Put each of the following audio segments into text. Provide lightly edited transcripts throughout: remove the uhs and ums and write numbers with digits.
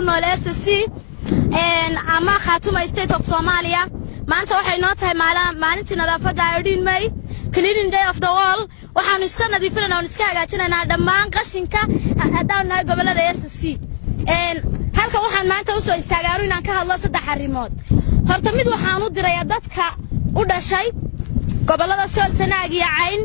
nool SSC ama Khatuma State of Somalia maanta waxay noo tahay maalintii nadaafadda Idin May cleaning day of the wall waxaan iska nadiifinaynaa oo iska hagaajinaynaa dhammaan qashinka hadaan gobolada SSC halka waxaan maanta u soo istaagay inaan ka hadlo saddex arrimood horta mid waxaan u diray dadka u dhashay gobolada Sool Sanaag iyo Cayn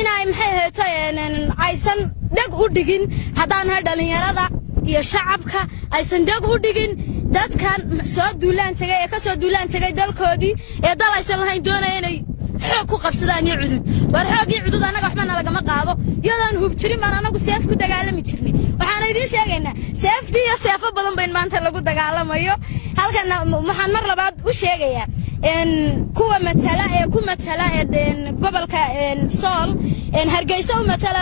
inay maxay heetayeen aysan dhag u dhigin hadaan dhalinyarada iyo shacabka aysan dhag u dhigin dadkan soo duulaan tagay ee ka soo duulaan tagay dalkoodii ee dal aysan lahayn doonayeen xoog ku qabsadaan iyo cudud war xoogii cudud anaga waxba nalaga qaado iyadoo hub jirin baan anagu seef ku dagaalami jirnay waxaan idin sheegaynaa seefti iyo seefo badan baan maanta lagu dagaalamayo halkan waxaan mar labaad u sheegayaa kuwa matala gobolka Sool Hargeysa u matala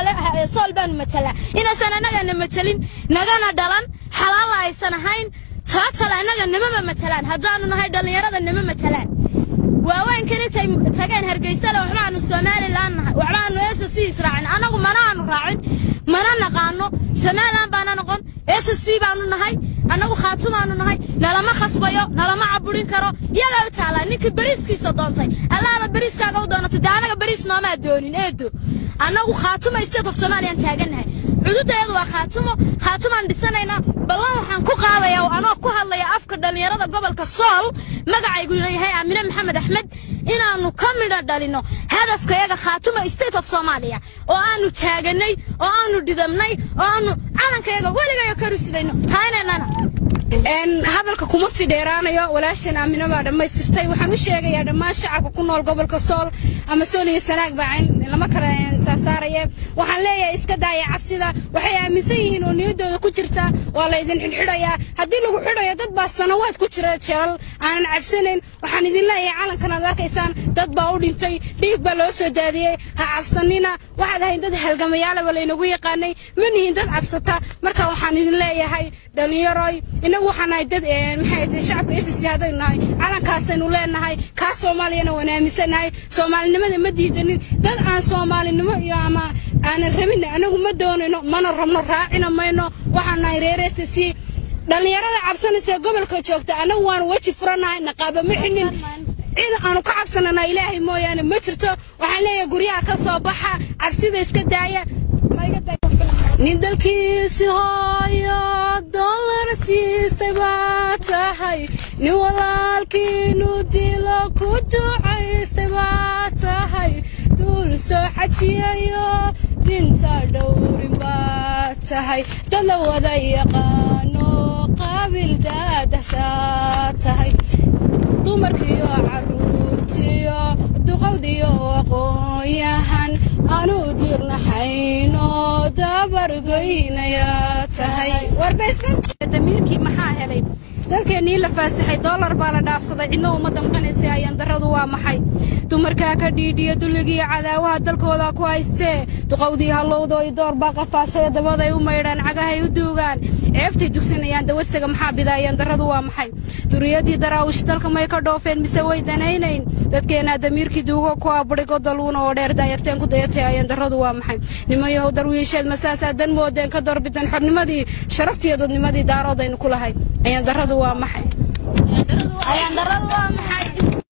Sool baan matala inaasan anaga matalin nagana dhalan xalaal aysan ahayn taatala anaga nama matalaan hadaan nahay dhalinyarada nama matalaan waaweyn kan intay tagaan Hargeysa waxbaanu Soomaaliland waxbaanu SSC israacin anagu manaanu raacin mana naqaano Soomaaliland baana noqon SSC baanu nahay anagu Khatumaanu nahay nalama khasbayo nalama caburin karo iyaga u taala ninka bariiskiisa doontay allaaba bariiskaaga u doonto daanaga bariis nooma doonin eedo anagu Khatuma State of Somalia taaganahay cududayadu waa Khatumaan dhisanayna ballan waxaan ku qaadayaa oo anoo ku hadlaya afka dhalinyarada gobolka Sool magacaygu yahay Amina Maxamed Axmed inaanu ka midho dhalino hadafkayaga Khatuma State of Somalia oo aanu taaganay oo aanu dhidamnay oo aanu calankayaga waligayo ka rusidayno haynana hadalka kuma si dheeraanayo walaashan Amina baa dhamaystirtay waxaan u sheegayaa dhammaan shacabka ku nool gobolka Sool ama Sool iyo Sanaag baan lama kala saarayay waxaan leeyahay iska daaya cabsida waxay aaminsan yihiin oo niyadooda ku jirta waa la idin xidhayaa hadii lagu xidhayo dad baa sanawaad ku jira jeelal aan cabsanayn waxaan idin leeyahay calankan aad arkaysaan dad baa u dhintay dhiig baa loo soo daadiyay ha cabsanina waxaad ahayn dad halgamayaal wala inagu yaqaanay manihin dad cabsata marka waxaan idin leeyahay dhalinyaro waxaan ay dad maxay tahay shacabka SSC hadaynahay calankaasaynu leenahay ka Soomaaliyana wanaamisanahay Soomaalinimada ma diidanin dad aan Soomaalinimo iyo ama aan rabin anagu ma doonayno mana rabno raacina mayno waxaan ay reer SSC dhalinyarada cabsanaysa gobolka joogta anagu waan waji furanahay naqaaba ma xinin in aanu ka cabsanana Ilaahay mooyaane ma jirto waxaan leeyahay guriyaha ka soo baxa cabsida iska daaya ندلكيسي هايا دولار سيباتهاي نوالالكي نوديلو كدو عيستباتهاي دول سوحاتيايو دينتا دورين باتهاي دلو ودايقانو قابل دادشاتهاي dumarkiyo caruurtiyo duqowdiyo aqoonyahan aanu dirnaxayno dabargoynaya tahay warbeesbas maxaa helay dalkeenii la faasaxay dollar baa la dhaafsaday cidna uma damqanaysa ayaan daradu waa maxay dumarka ka dhiidhiyo duligiyo cadaawaha dalkooda ku haystee duqowdii halowdo ay door baa qafaashay dabada ay u meydhaan cagahay u duugaan ceebtii dugsanayaan dawadsaga maxaa bidaayaan daradu waa maxay duriyadii daraawish dalka may ka dhoofeen mise way danaynayn dadkeena damiirkii duugo ku aburi godaluuna oo dheer daayarteen ku dayatay ayaan daradu waa maxay nimayahow darwiisheed masaasa dan moodeen ka doorbidan xornimadii sharaftii dadnimadii daaroodaynu ku lahay ayaan daradu waa maxay ayaan daradu waa maxay